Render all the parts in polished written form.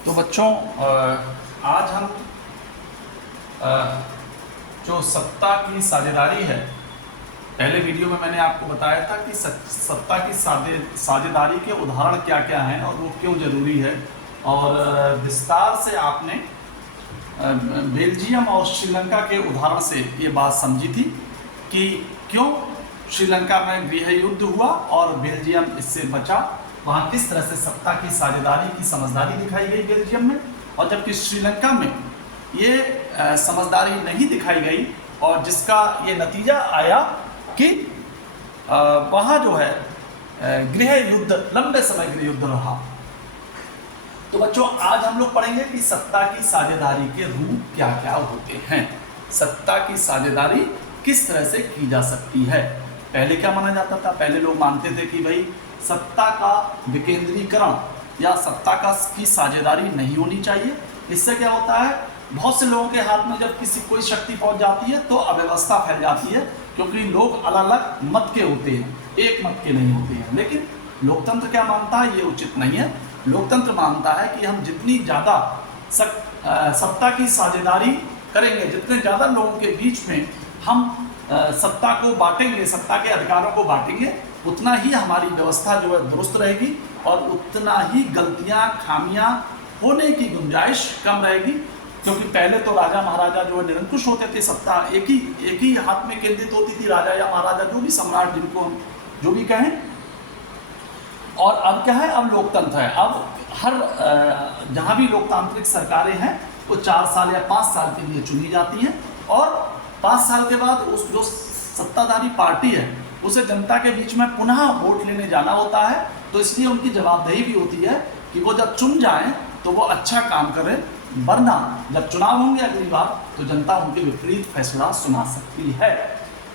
तो बच्चों आज हम जो सत्ता की साझेदारी है, पहले वीडियो में मैंने आपको बताया था कि सत्ता की साझेदारी के उदाहरण क्या क्या हैं और वो क्यों ज़रूरी है। और विस्तार से आपने बेल्जियम और श्रीलंका के उदाहरण से ये बात समझी थी कि क्यों श्रीलंका में गृह युद्ध हुआ और बेल्जियम इससे बचा। वहाँ किस तरह से सत्ता की साझेदारी की समझदारी दिखाई गई बेल्जियम में, और जबकि श्रीलंका में ये समझदारी नहीं दिखाई गई और जिसका ये नतीजा आया कि वहाँ जो है गृह युद्ध, लंबे समय गृह युद्ध रहा। तो बच्चों आज हम लोग पढ़ेंगे कि सत्ता की साझेदारी के रूप क्या क्या होते हैं, सत्ता की साझेदारी किस तरह से की जा सकती है। पहले क्या माना जाता था? पहले लोग मानते थे कि भाई सत्ता का विकेंद्रीकरण या सत्ता की साझेदारी नहीं होनी चाहिए। इससे क्या होता है, बहुत से लोगों के हाथ में जब किसी कोई शक्ति पहुंच जाती है तो अव्यवस्था फैल जाती है, क्योंकि लोग अलग अलग मत के होते हैं, एक मत के नहीं होते हैं। लेकिन लोकतंत्र क्या मानता है, ये उचित नहीं है। लोकतंत्र मानता है कि हम जितनी ज़्यादा सत्ता की साझेदारी करेंगे, जितने ज़्यादा लोगों के बीच में हम सत्ता को बांटेंगे, सत्ता के अधिकारों को बांटेंगे, उतना ही हमारी व्यवस्था जो है दुरुस्त रहेगी और उतना ही गलतियां, खामियां होने की गुंजाइश कम रहेगी। क्योंकि पहले तो राजा महाराजा जो है निरंकुश होते थे, सत्ता एक ही हाथ में केंद्रित होती थी, राजा या महाराजा, जो भी सम्राट, जिनको हम जो भी कहें। और अब क्या है, अब लोकतंत्र है। अब हर जहाँ भी लोकतांत्रिक सरकारें हैं वो 4 साल या 5 साल के लिए चुनी जाती हैं और 5 साल के बाद उस जो सत्ताधारी पार्टी है उसे जनता के बीच में पुनः वोट लेने जाना होता है। तो इसलिए उनकी जवाबदेही भी होती है कि वो जब चुन जाएं तो वो अच्छा काम करें, वरना जब चुनाव होंगे अगली बार तो जनता उनके विपरीत फैसला सुना सकती है।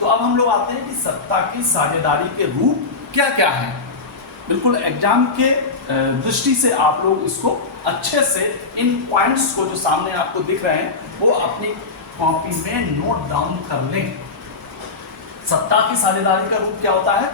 तो अब हम लोग आते हैं कि सत्ता की साझेदारी के रूप क्या क्या हैं। बिल्कुल एग्जाम के दृष्टि से आप लोग इसको अच्छे से इन पॉइंट्स को जो सामने आपको दिख रहे हैं वो अपनी कॉपी में नोट डाउन कर लें। सत्ता की साझेदारी का रूप क्या होता है?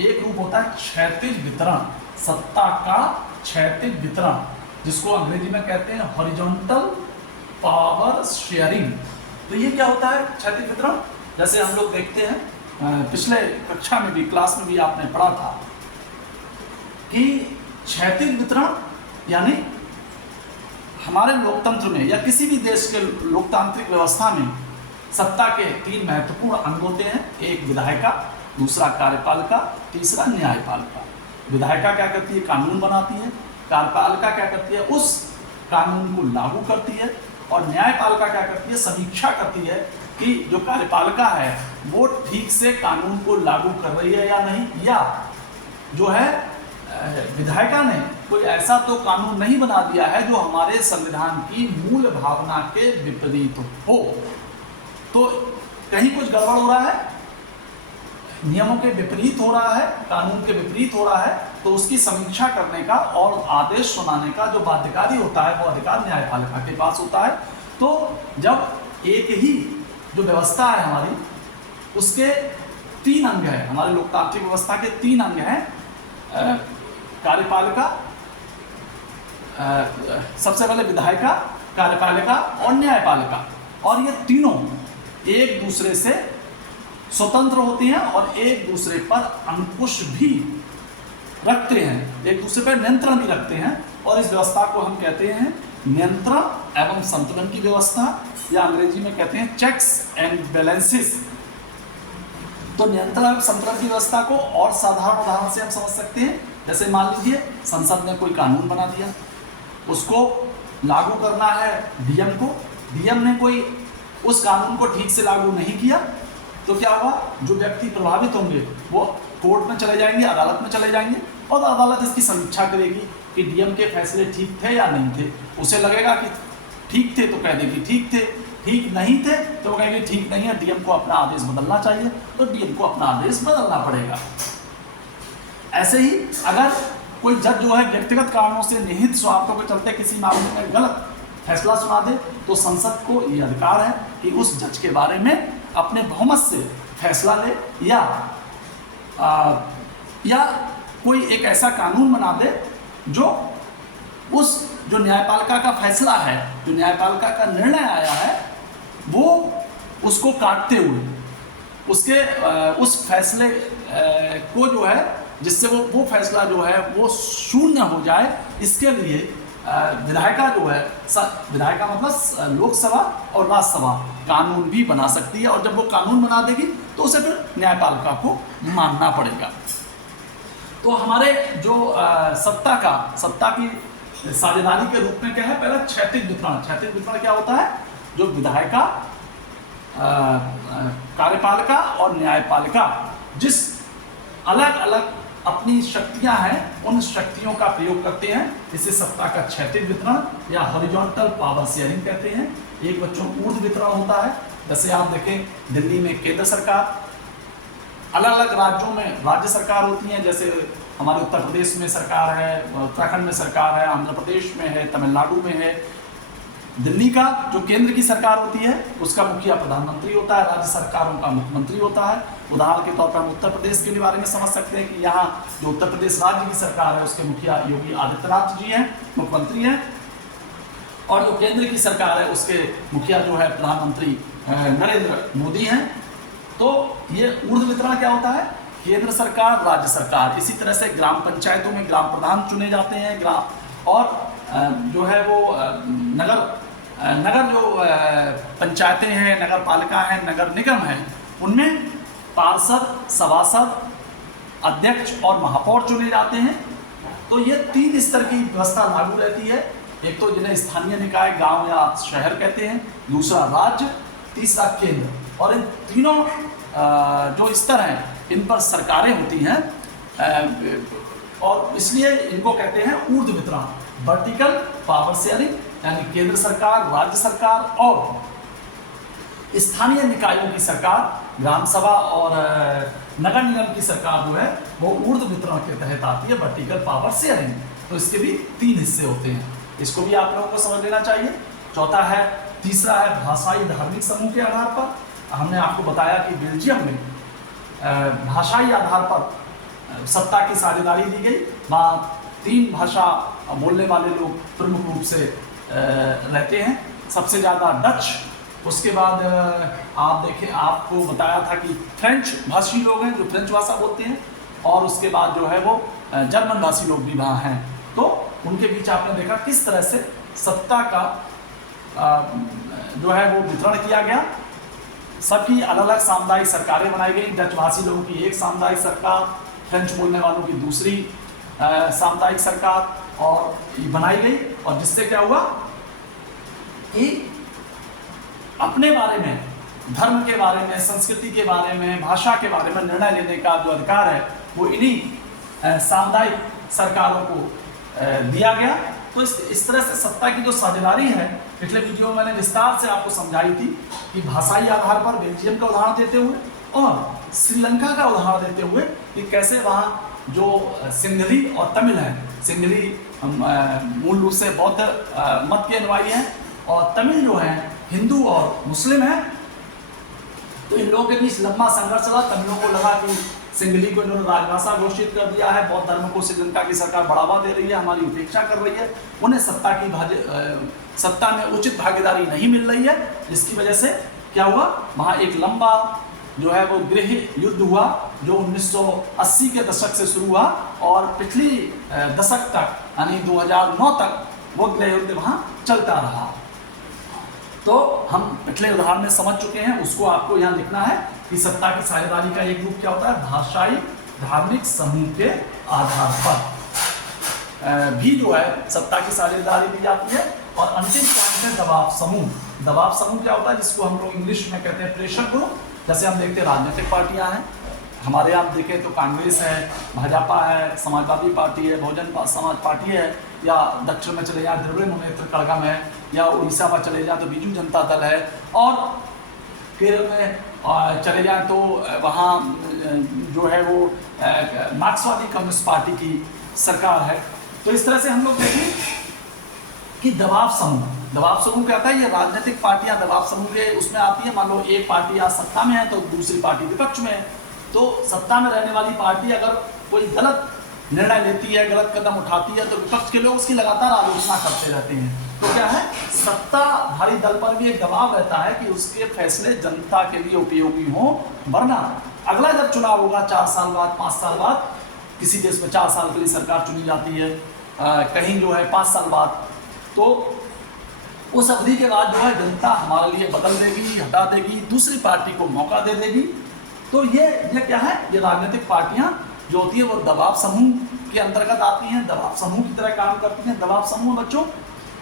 एक रूप होता है क्षैतिज वितरण, सत्ता का क्षैतिज वितरण, जिसको अंग्रेजी में कहते हैं हॉरिजॉन्टल पावर शेयरिंग। तो ये क्या होता है क्षैतिज वितरण? जैसे हम लोग देखते हैं, पिछले कक्षा में भी, क्लास में भी आपने पढ़ा था कि क्षैतिज वितरण यानी हमारे लोकतंत्र में या किसी भी देश के लोकतांत्रिक व्यवस्था में सत्ता के 3 महत्वपूर्ण अंग होते हैं। एक विधायिका, दूसरा कार्यपालिका, तीसरा न्यायपालिका। विधायिका क्या करती है? कानून बनाती है। कार्यपालिका क्या करती है? उस कानून को लागू करती है। और न्यायपालिका क्या करती है? समीक्षा करती है कि जो कार्यपालिका है वो ठीक से कानून को लागू कर रही है या नहीं, या जो है विधायिका ने कोई ऐसा तो कानून नहीं बना दिया है जो हमारे संविधान की मूल भावना के विपरीत हो। तो कहीं कुछ गड़बड़ हो रहा है, नियमों के विपरीत हो रहा है, कानून के विपरीत हो रहा है, तो उसकी समीक्षा करने का और आदेश सुनाने का जो बाध्यकारी होता है वो अधिकार न्यायपालिका के पास होता है। तो जब एक ही जो व्यवस्था है हमारी, उसके 3 अंग हैं, हमारे लोकतांत्रिक व्यवस्था के 3 अंग हैं, कार्यपालिका, सबसे पहले विधायिका, कार्यपालिका और न्यायपालिका, और ये तीनों एक दूसरे से स्वतंत्र होती हैं और एक दूसरे पर अंकुश भी रखते हैं, एक दूसरे पर नियंत्रण भी रखते हैं। और इस व्यवस्था को हम कहते हैं नियंत्रण एवं संतुलन की व्यवस्था, या अंग्रेजी में कहते हैं चेक्स एंड बैलेंसेस। तो नियंत्रण एवं संतुलन की व्यवस्था को और साधारण उदाहरण से हम समझ सकते हैं। जैसे मान लीजिए संसद ने कोई कानून बना दिया, उसको लागू करना है डीएम को, डीएम ने कोई उस कानून को ठीक से लागू नहीं किया, तो क्या होगा? जो व्यक्ति प्रभावित होंगे वो कोर्ट में चले जाएंगे, अदालत में चले जाएंगे, और अदालत इसकी समीक्षा करेगी कि डीएम के फैसले ठीक थे या नहीं थे। उसे लगेगा कि ठीक थे तो कह देगी ठीक थे, ठीक नहीं थे तो वो कहेंगे ठीक नहीं है, डीएम को अपना आदेश बदलना चाहिए, तो डीएम को अपना आदेश बदलना पड़ेगा। ऐसे ही अगर कोई जज जो है व्यक्तिगत कारणों से निहित स्वार्थों के चलते किसी मामले में गलत फैसला सुना दे, तो संसद को ये अधिकार है कि उस जज के बारे में अपने बहुमत से फैसला ले, या कोई एक ऐसा कानून बना दे जो उस जो न्यायपालिका का फैसला है, जो न्यायपालिका का निर्णय आया है, वो उसको काटते हुए उसके उस फैसले को जो है, जिससे वो फैसला जो है वो शून्य हो जाए, इसके लिए विधायिका जो है, विधायिका मतलब लोकसभा और राज्यसभा कानून भी बना सकती है, और जब वो कानून बना देगी तो उसे फिर न्यायपालिका को मानना पड़ेगा। तो हमारे जो सत्ता की साझेदारी के रूप में क्या है, पहला क्षैतिज वितरण। क्षैतिज वितरण क्या होता है, जो विधायिका, कार्यपालिका और न्यायपालिका जिस अलग अलग अपनी शक्तियां हैं, उन शक्तियों का प्रयोग करते हैं, इसे सत्ता का क्षैतिज वितरण या हॉरिजॉन्टल पावर शेयरिंग कहते हैं। एक बच्चों ऊर्ध्व वितरण होता है, जैसे आप देखें दिल्ली में केंद्र सरकार, अलग अलग राज्यों में राज्य सरकार होती हैं, जैसे हमारे उत्तर प्रदेश में सरकार है, उत्तराखंड में सरकार है, आंध्र प्रदेश में है, तमिलनाडु में है। दिल्ली का जो केंद्र की सरकार होती है उसका मुखिया प्रधानमंत्री होता है, राज्य सरकारों का मुख्यमंत्री होता है। उदाहरण के तौर पर हम उत्तर प्रदेश के बारे में समझ सकते हैं कि यहाँ जो उत्तर प्रदेश राज्य की सरकार है उसके मुखिया योगी आदित्यनाथ जी हैं, मुख्यमंत्री हैं, और जो केंद्र की सरकार है उसके मुखिया जो है प्रधानमंत्री नरेंद्र मोदी हैं। तो ये ऊर्ध्व वितरण क्या होता है, केंद्र सरकार, राज्य सरकार। इसी तरह से ग्राम पंचायतों में ग्राम प्रधान चुने जाते हैं, ग्राम और जो है वो नगर जो पंचायतें हैं, नगर पालिका है, नगर निगम है, उनमें पार्षद, सभासद, अध्यक्ष और महापौर चुने जाते हैं। तो ये 3 स्तर की व्यवस्था लागू रहती है। एक तो जिन्हें स्थानीय निकाय, गांव या शहर कहते हैं, दूसरा राज्य, तीसरा केंद्र। और इन तीनों जो स्तर हैं इन पर सरकारें होती हैं, और इसलिए इनको कहते हैं ऊर्ध्व वितरण, वर्टिकल पावर शेयरिंग, यानी केंद्र सरकार, राज्य सरकार और स्थानीय निकायों की सरकार, ग्राम सभा और नगर निगम की सरकार जो है वो ऊर्ध्व वितरण के तहत आती है, वर्टिकल पावर शेयरिंग। तो इसके भी 3 हिस्से होते हैं, इसको भी आप लोगों को समझ लेना चाहिए। चौथा है, तीसरा है भाषाई धार्मिक समूह के आधार पर। हमने आपको बताया कि बेल्जियम में भाषाई आधार पर सत्ता की साझेदारी दी गई। वहाँ 3 भाषा बोलने वाले लोग प्रमुख रूप से रहते हैं, सबसे ज़्यादा डच, उसके बाद आप देखें, आपको बताया था कि फ्रेंच भाषी लोग हैं जो फ्रेंच भाषा बोलते हैं, और उसके बाद जो है वो जर्मन भाषी लोग भी वहाँ हैं। तो उनके बीच आपने देखा किस तरह से सत्ता का जो है वो वितरण किया गया। सबकी अलग अलग सामुदायिक सरकारें बनाई गई, डच भाषी लोगों की एक सामुदायिक सरकार, फ्रेंच बोलने वालों की दूसरी सामुदायिक सरकार और बनाई गई, और जिससे क्या हुआ कि अपने बारे में, धर्म के बारे में, संस्कृति के बारे में, भाषा के बारे में निर्णय लेने का जो अधिकार है वो इन्हीं सामुदायिक सरकारों को दिया गया। तो इस तरह से सत्ता की जो साझेदारी है, पिछले वीडियो में मैंने विस्तार से आपको समझाई थी कि भाषाई आधार पर बेल्जियम का उदाहरण देते हुए और श्रीलंका का उदाहरण देते हुए कि कैसे वहाँ जो सिंहली और तमिल है, सिंहली मूल रूप से बौद्ध मत के अनुयायी हैं, और तमिल जो है हिंदू और मुस्लिम हैं। तो इन लोगों के बीच लंबा संघर्ष चला। तमिलों को लगा कि सिंहली को इन्होंने राजभाषा घोषित कर दिया है, बौद्ध धर्म को श्रीलंका की सरकार बढ़ावा दे रही है, हमारी उपेक्षा कर रही है, उन्हें सत्ता में उचित भागीदारी नहीं मिल रही है, जिसकी वजह से क्या हुआ, वहाँ एक लंबा जो है वो गृह युद्ध हुआ, जो 1980 के दशक से शुरू हुआ और पिछली दशक तक यानी 2009 तक वो गृह युद्ध वहाँ चलता रहा। तो हम पिछले उदाहरण में समझ चुके हैं, उसको आपको यहाँ लिखना है कि सत्ता की साझेदारी का एक रूप क्या होता है, भाषाई धार्मिक समूह के आधार पर भी जो है सत्ता की साझेदारी दी जाती है। और अंतिम पॉइंट है दबाव समूह। दबाव समूह क्या होता है, जिसको हम लोग इंग्लिश में कहते हैं प्रेशर ग्रुप। जैसे हम देखते हैं राजनीतिक पार्टियां हैं, हमारे यहाँ देखें तो कांग्रेस है, भाजपा है, समाजवादी पार्टी है, बहुजन समाज पार्टी है, या दक्षिण में चले जाए द्रविड़ मुनेत्र कड़गम है, या उड़ीसा में चले जाए तो बीजू जनता दल है, और केरल में चले जाए तो वहाँ जो है वो मार्क्सवादी कम्युनिस्ट पार्टी की सरकार है। तो इस तरह से हम लोग देखें कि दबाव समूह क्या होता है, ये राजनीतिक पार्टियां दबाव समूह के उसमें आती है। मान लो एक पार्टी आज सत्ता में है तो दूसरी पार्टी विपक्ष में है, तो सत्ता में रहने वाली पार्टी अगर कोई गलत निर्णय लेती है, गलत कदम उठाती है, तो विपक्ष के लोग उसकी लगातार आलोचना करते रहते हैं। तो क्या है, सत्ताधारी दल पर भी एक दबाव रहता है कि उसके फैसले जनता के लिए उपयोगी हों, वरना अगला जब चुनाव होगा 4 साल बाद, 5 साल बाद, किसी देश में 4 साल के लिए सरकार चुनी जाती है, कहीं जो है 5 साल बाद, तो उस अवधि के बाद जो है जनता हमारे लिए बदल देगी, हटा देगी, दूसरी पार्टी को मौका दे देगी। तो ये क्या है, ये राजनीतिक पार्टियां जो होती है वो दबाव समूह के अंतर्गत आती हैं, दबाव समूह की तरह काम करती हैं। दबाव समूह बच्चों,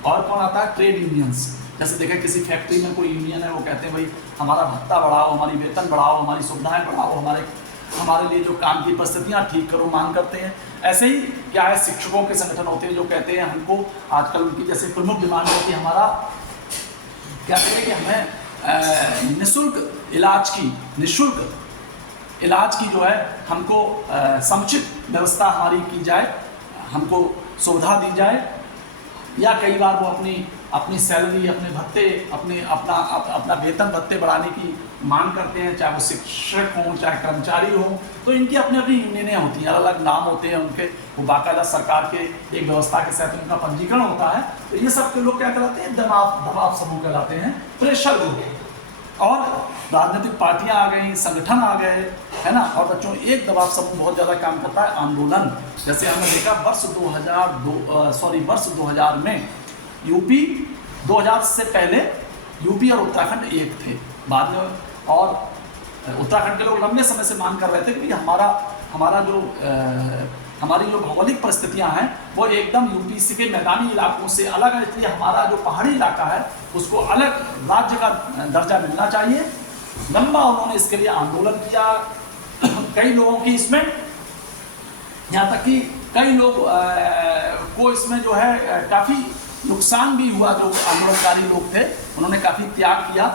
और कौन आता है, ट्रेड यूनियंस। जैसे देखें किसी फैक्ट्री में कोई यूनियन है, वो कहते हैं भाई हमारा भत्ता बढ़ाओ, हमारी वेतन बढ़ाओ, हमारी सुविधाएं बढ़ाओ, हमारे लिए जो काम की परिस्थितियाँ ठीक करो, मांग करते हैं। ऐसे ही क्या है, शिक्षकों के संगठन होते हैं जो कहते हैं हमको, आजकल उनकी जैसे प्रमुख डिमांड है कि हमारा क्या कहते हैं कि हमें निःशुल्क इलाज की जो है हमको समुचित व्यवस्था हमारी की जाए, हमको सुविधा दी जाए, या कई बार वो अपनी सैलरी, अपने भत्ते, अपना वेतन भत्ते बढ़ाने की मांग करते हैं, चाहे वो शिक्षक हों, चाहे कर्मचारी हों। तो इनकी अपनी अपनी यूनियनें होती हैं, अलग अलग नाम होते हैं उनके, वो बाकायदा सरकार के एक व्यवस्था के साथ उनका पंजीकरण होता है। तो ये सब के लोग क्या कहलाते हैं, दबाव समूह कहलाते हैं, प्रेशर ग्रुप। और राजनीतिक पार्टियां आ गई, संगठन आ गए, है ना। और बच्चों एक दबाव समूह बहुत ज़्यादा काम करता है, आंदोलन। जैसे हमने देखा वर्ष 2000 में यूपी, 2000 से पहले यूपी और उत्तराखंड एक थे, बाद में, और उत्तराखंड के लोग लंबे समय से मांग कर रहे थे कि हमारी जो भौगोलिक परिस्थितियां हैं वो एकदम यूपी के मैदानी इलाकों से अलग है, इसलिए हमारा जो पहाड़ी इलाका है उसको अलग राज्य का दर्जा मिलना चाहिए। लंबा उन्होंने इसके लिए आंदोलन किया, कई लोगों की इसमें, यहाँ तक कि कई लोग को इसमें जो है काफ़ी नुकसान भी हुआ। जो आंदोलनकारी लोग थे उन्होंने काफ़ी त्याग किया,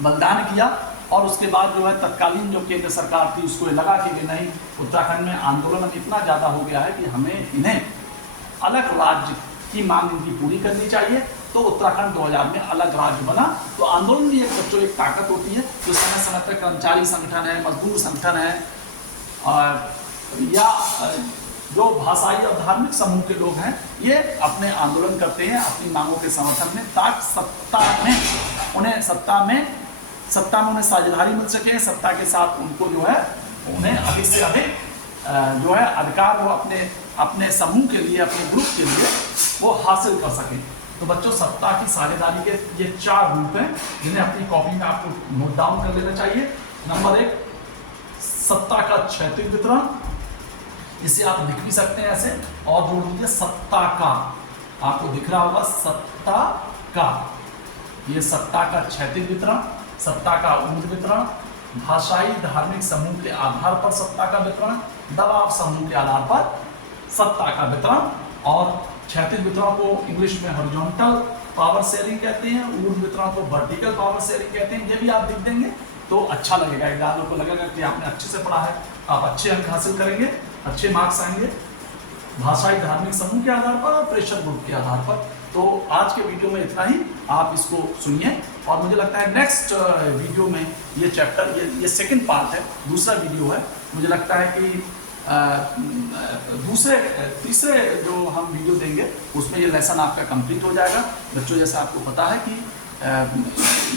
बलिदान किया, और उसके बाद जो है तत्कालीन जो केंद्र सरकार थी उसको लगा कि नहीं, उत्तराखंड में आंदोलन इतना ज़्यादा हो गया है कि हमें इन्हें अलग राज्य की मांग इनकी पूरी करनी चाहिए। तो उत्तराखंड 2000 में अलग राज्य बना। तो आंदोलन भी एक बच्चों एक ताकत होती है, जो समय समय पर कर्मचारी संगठन है, मजदूर संगठन है, या जो भाषाई और धार्मिक समूह के लोग हैं, ये अपने आंदोलन करते हैं अपनी मांगों के समर्थन में, ताकि सत्ता में उन्हें साझेदारी मिल सके, सत्ता के साथ उनको जो है उन्हें अधिक से अधिक जो है अधिकार वो अपने समूह के लिए, अपने ग्रुप के लिए वो हासिल कर सकें। तो बच्चों सत्ता की साझेदारी के ये 4 रूप हैं, जिन्हें अपनी कॉपी में आपको नोट डाउन कर लेना चाहिए। नंबर 1, सत्ता का क्षैतिज वितरण, इसे आप लिख भी सकते हैं ऐसे और जोड़ दीजिए सत्ता का, आपको दिख रहा होगा सत्ता का, ये सत्ता का क्षैतिज वितरण, सत्ता का ऊर्ध्व वितरण, भाषाई धार्मिक समूह के आधार पर सत्ता का वितरण, दबाव समूह के आधार पर सत्ता का वितरण। और क्षैतिज वितरण को इंग्लिश में हॉरिजॉन्टल पावर शेयरिंग कहते हैं, ऊर्ध्व वितरण को वर्टिकल पावर शेयरिंग कहते हैं। ये भी आप लिख देंगे तो अच्छा लगेगा, एग्जाम को लगेगा कि आपने अच्छे से पढ़ा है, आप अच्छे अंक हासिल करेंगे, अच्छे मार्क्स आएंगे भाषाई धार्मिक समूह के आधार पर और प्रेशर ग्रुप के आधार पर। तो आज के वीडियो में इतना ही, आप इसको सुनिए, और मुझे लगता है नेक्स्ट वीडियो में ये चैप्टर, ये सेकंड पार्ट है, दूसरा वीडियो है, मुझे लगता है कि तीसरे जो हम वीडियो देंगे उसमें ये लेसन आपका कंप्लीट हो जाएगा। बच्चों जैसा आपको पता है कि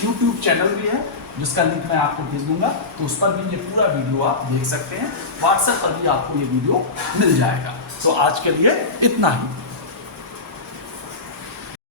YouTube चैनल भी है जिसका लिंक मैं आपको भेज दूंगा, तो उस पर भी ये पूरा वीडियो आप देख सकते हैं। व्हाट्सएप पर भी आपको ये वीडियो मिल जाएगा। तो आज के लिए इतना ही।